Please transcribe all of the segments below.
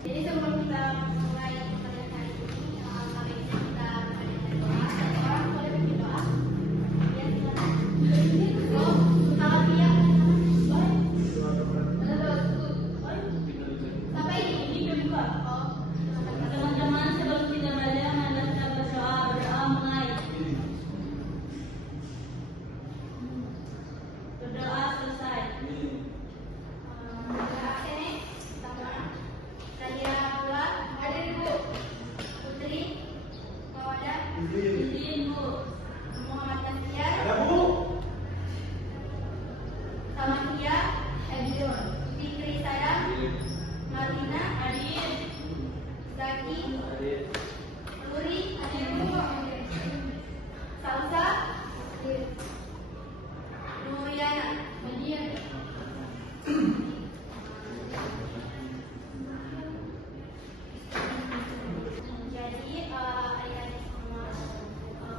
Jadi sebelum kita mulai pada hari ini, kali ini kita mengadakan doa. Satu orang boleh bikin doa. Ya, silakan. Kalau dia sampai ini juga. Teman-teman, sebelum kita belajar, mari kita berdoa mulai. Berdoa selesai.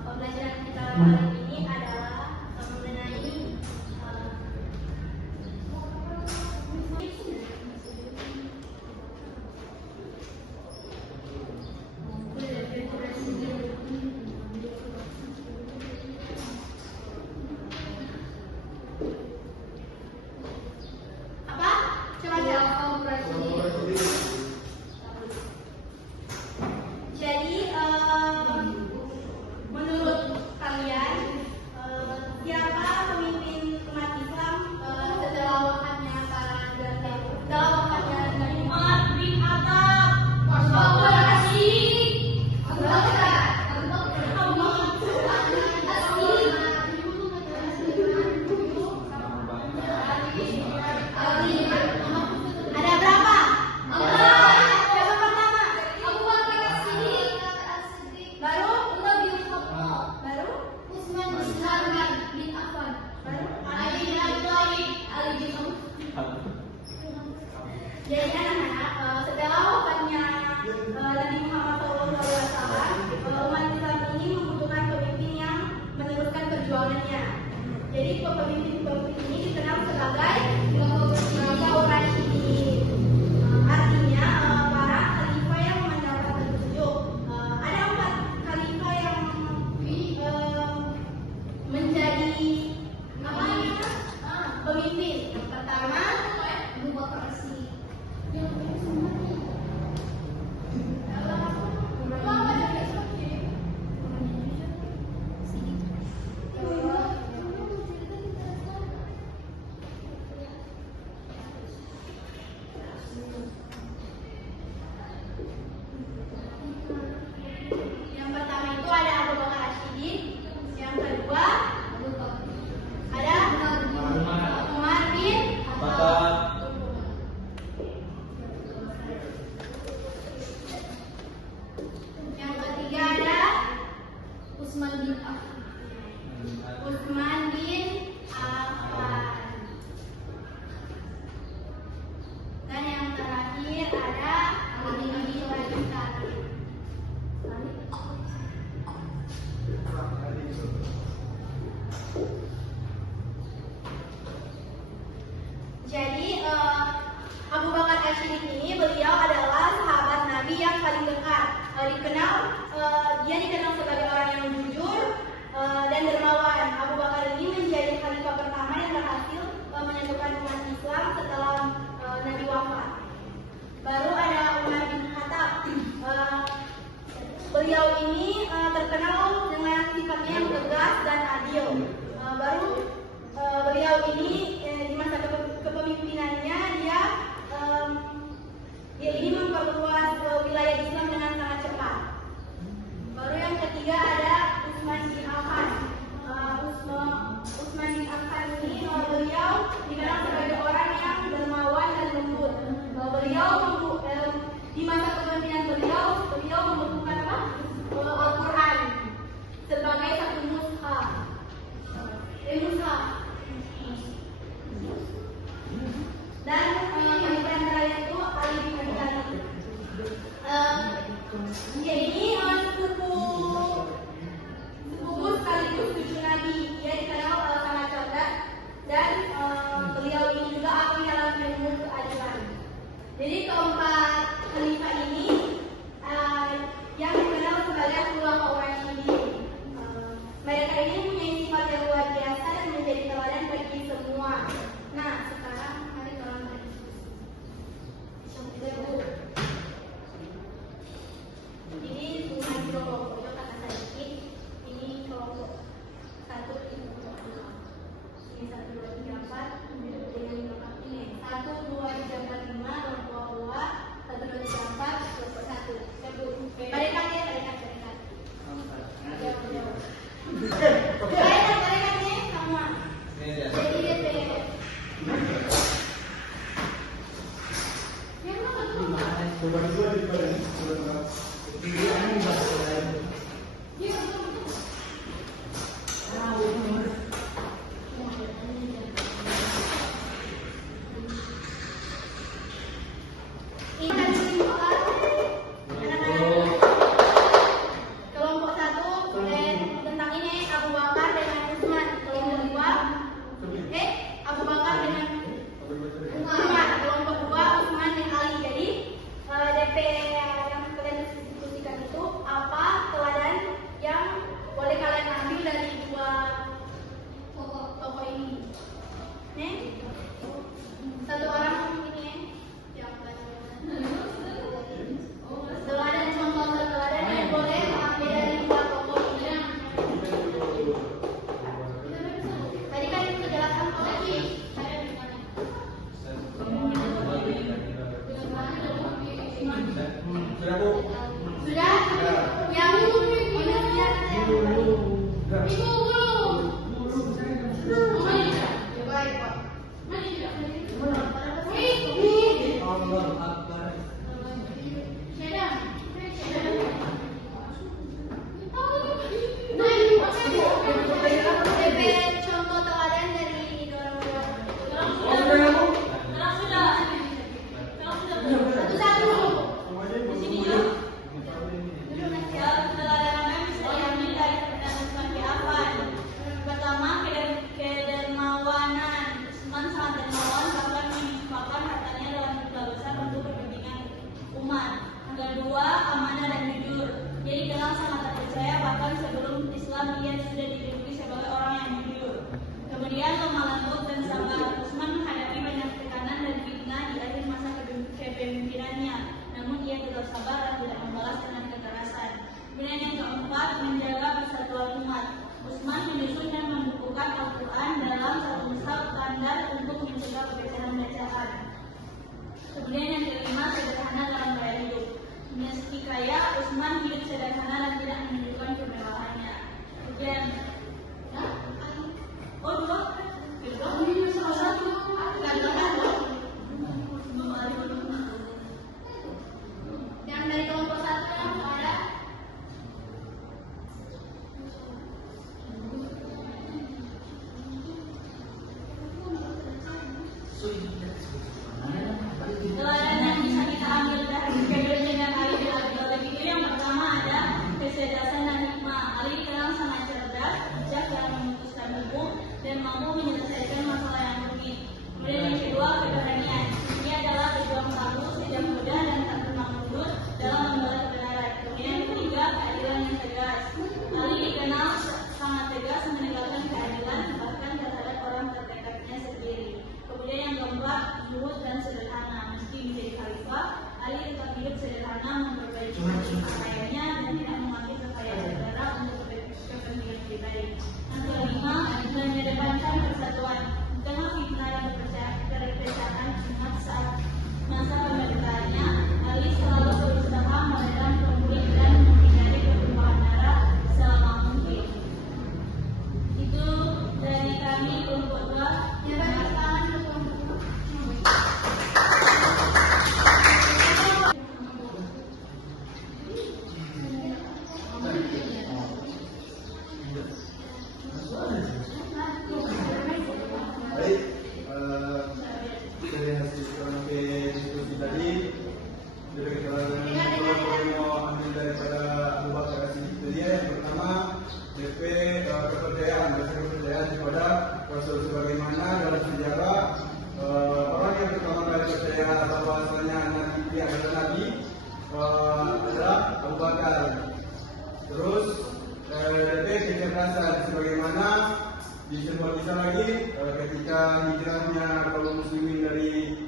Pembelajaran kita kali ini adalah mengenai apa? Coba jadi menurut kalian siapa pemimpin umat Islam setelah wafatnya para nabi? Setelah wafatnya Nabi Muhammad bin Khattab. Ada berapa? Siapa pertama? Abu Bakar As-Siddiq. Baru Utsman bin Affan. Baru Ali bin Abi Thalib. Jadi anak-anak, setelah wafatnya Nabi Muhammad SAW, umat Islam ini membutuhkan pemimpin yang meneruskan perjuangannya. Jadi pemimpin ini dikenal sebagai Khalifah Rasyidin. Artinya para khalifah yang mendapat petunjuk. Ada 4 khalifah yang menjadi pemimpin. Yang pertama Abu Bakar As-Siddiq. Yang pertama itu ada Abu Bakar As-Siddiq. Yang kedua ada Umar bin Khattab. Yang ketiga ada Utsman bin Affan. Dan yang terakhir ada Ali bin Abi Thalib. Jadi Abu Bakar As-Siddiq ini beliau adalah sahabat Nabi yang paling dekat. Dia dikenal sebagai orang yang jujur dan dermawan. Abu Bakar ini menjadi khalifah pertama yang berhasil menyatukan umat Islam setelah Nabi wafat. Baru ada Umar bin Khattab. Beliau ini terkenal dengan sifatnya yang tegas dan adil. Beliau ini di masa kepemimpinannya dia ini memperluas wilayah Islam dengan sangat cepat. Baru yang ketiga ada Utsman bin Affan. Utsman bin Affan ini beliau dikenal sebagai orang yang dermawan dan lembut. Di masa kepemimpinan beliau membukukan Al-Quran sebagai satu mushaf. Dan yang terakhir itu Ali bin Abi Thalib. Dia ini sepupu sekaligus cucu Nabi. Dia dikenal sangat cerdas dan beliau ini juga ahli dalam ilmu keadilan. Jadi keempat Ini bukan kelompok pojok kata sedikit. Ini kelompok 1, ini kelompok 2. Ini 1, 2, 3, 4. Dengan kelompok ini 1, 2, 3, 4, 5. Kelompok 2. 1, 2, 3, 4. Kelompok 1. Barikan ya, barikan. Jauh. Barikannya sama. Jadi DP. Kelompok 1 tentang ini Abu Bakar dengan Utsman. Kelompok 2 Abu Bakar dengan Utsman. Kelompok 2 Utsman dan Ali. Jadi DP yang kalian diskusikan itu apa teladan yang boleh kalian ambil dari dua tokoh ini? Satu orang ini yang teladan contoh teladan yang boleh ambil dari dua tokoh ini. Tadi kan penjelasan lagi. Sudah? Yang contoh teladan dari satu-satu. Pertama, kedermawanan. Utsman sangat dermawan, bahkan menginfakkan hartanya dalam jumlah besar untuk kepentingan umat. Yang kedua, amanah dan jujur. Dia dikenal sangat terpercaya, bahkan sebelum Islam ia sudah dijuluki sebagai orang yang jujur. Kemudian lemah lembut dan sabar. Utsman menghadapi banyak tekanan dan fitnah di akhir masa kepemimpinannya. Namun ia tetap sabar dan tidak membalas dengan kekerasan. Kemudian yang keempat, menjaga persatuan umat. Utsman menyusun dan membukukan Al-Quran dalam satu mushaf standar untuk mencegah perpecahan bacaan. Kemudian yang kelima, sederhana dalam gaya hidup. Meski kaya, Utsman hidup sederhana dan tidak menunjukkan kemewahannya. Kemudian, yang dari kelompok 1 yang ada teladan yang bisa kita ambil dari kehidupan dengan Ali bin Abi Thalib itu yang pertama ada kecerdasan dan hikmah. Ali dikenal sangat cerdas, bijak dalam memutuskan hukum dan mampu menyelesaikan masalah yang rumit. Kemudian yang kedua, keberanian. Dia adalah berjuang selalu sejak muda dan tak pernah mundur dalam membela kebenaran. Kemudian yang ketiga, keadilan yang tegas. Ali dikenal sangat tegas menegakkan keadilan bahkan terhadap orang terdekatnya sendiri. Kemudian yang keempat, zuhud dan sederhana. Meski menjadi khalifah, Ali tetap hidup sederhana, memperbaiki pakaiannya dan tidak mengambil kekayaan negara untuk kepentingan pribadi. Yang kelima, mengedepankan persatuan. Di tengah fitnah dan perpecahan umat saat masa pemerintahannya, Ali selalu berusaha meredam konflik dan menghindari pertumpahan darah selama mungkin. Itu dari kami kelompok 2. Ya, tangan ke kelompok 2. Baik, dari hasil diskusi tadi, dari keterangan kalau mau ambil daripada Abu Bakar itu dia yang pertama DP kepercayaan kepada Rasul sebagaimana dalam sejarah orang yang pertama kali percaya bahwasanya Nabi dia adalah Nabi adalah Abu Bakar. Terus DP kecerdasan sebagaimana disebut bisa lagi ketika hijrahnya kaum muslimin dari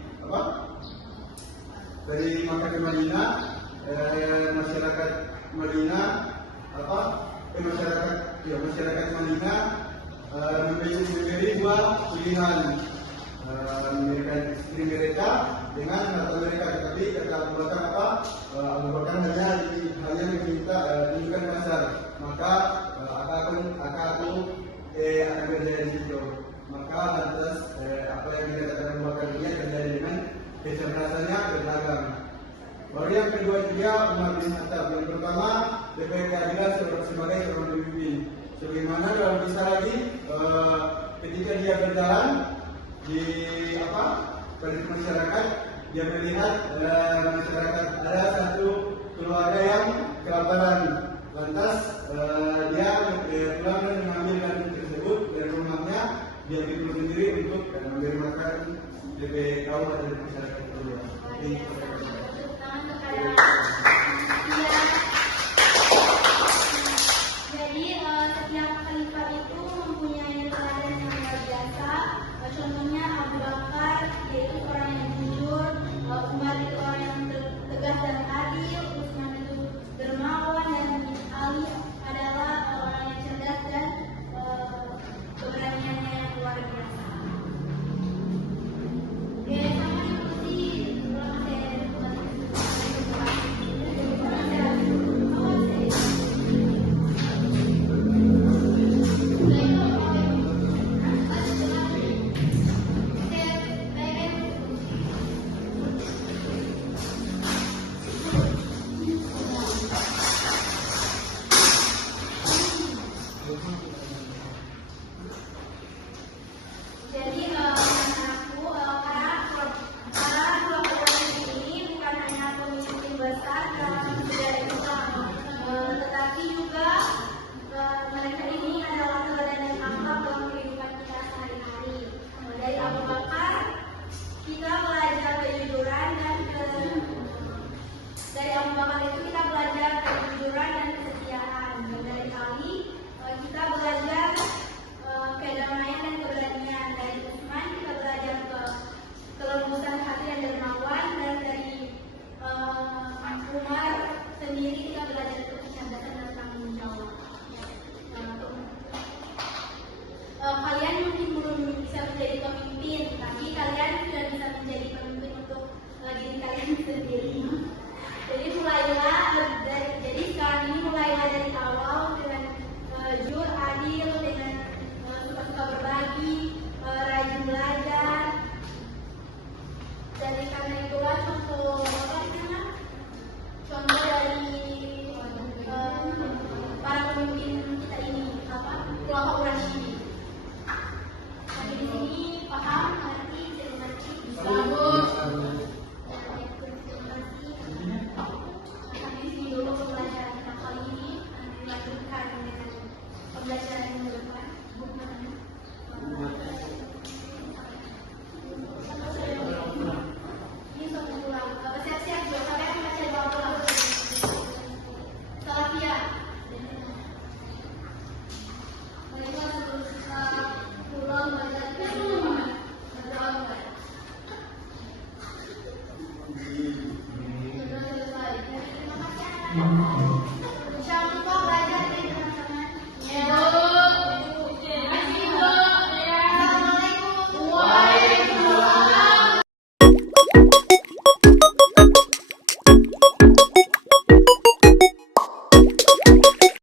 dari Makkah ke Madinah, masyarakat Madinah masyarakat Madinah memberi dua pilihan, memberikan istri mereka dengan harta mereka, tetapi kata Abu Bakar apa? Abu Bakar hanya meminta tunjukkan pasar, maka aku akan berjaya di situ. Maka lantas apa yang dikatakan Abu Bakar ini terjadi dengan kecerdasannya berdagang. Baru yang kedua dia Umar bin Khattab. Yang pertama DPR keadilan sebagai seorang pemimpin. Sebagaimana dalam kisah lagi ketika dia berjalan di pada masyarakat, dia melihat masyarakat ada satu keluarga yang kelaparan. Lantas dia pulang dan mengambil daging tersebut dari rumahnya, dia pikul sendiri untuk memberi makan DP kaum atau masyarakat kedua.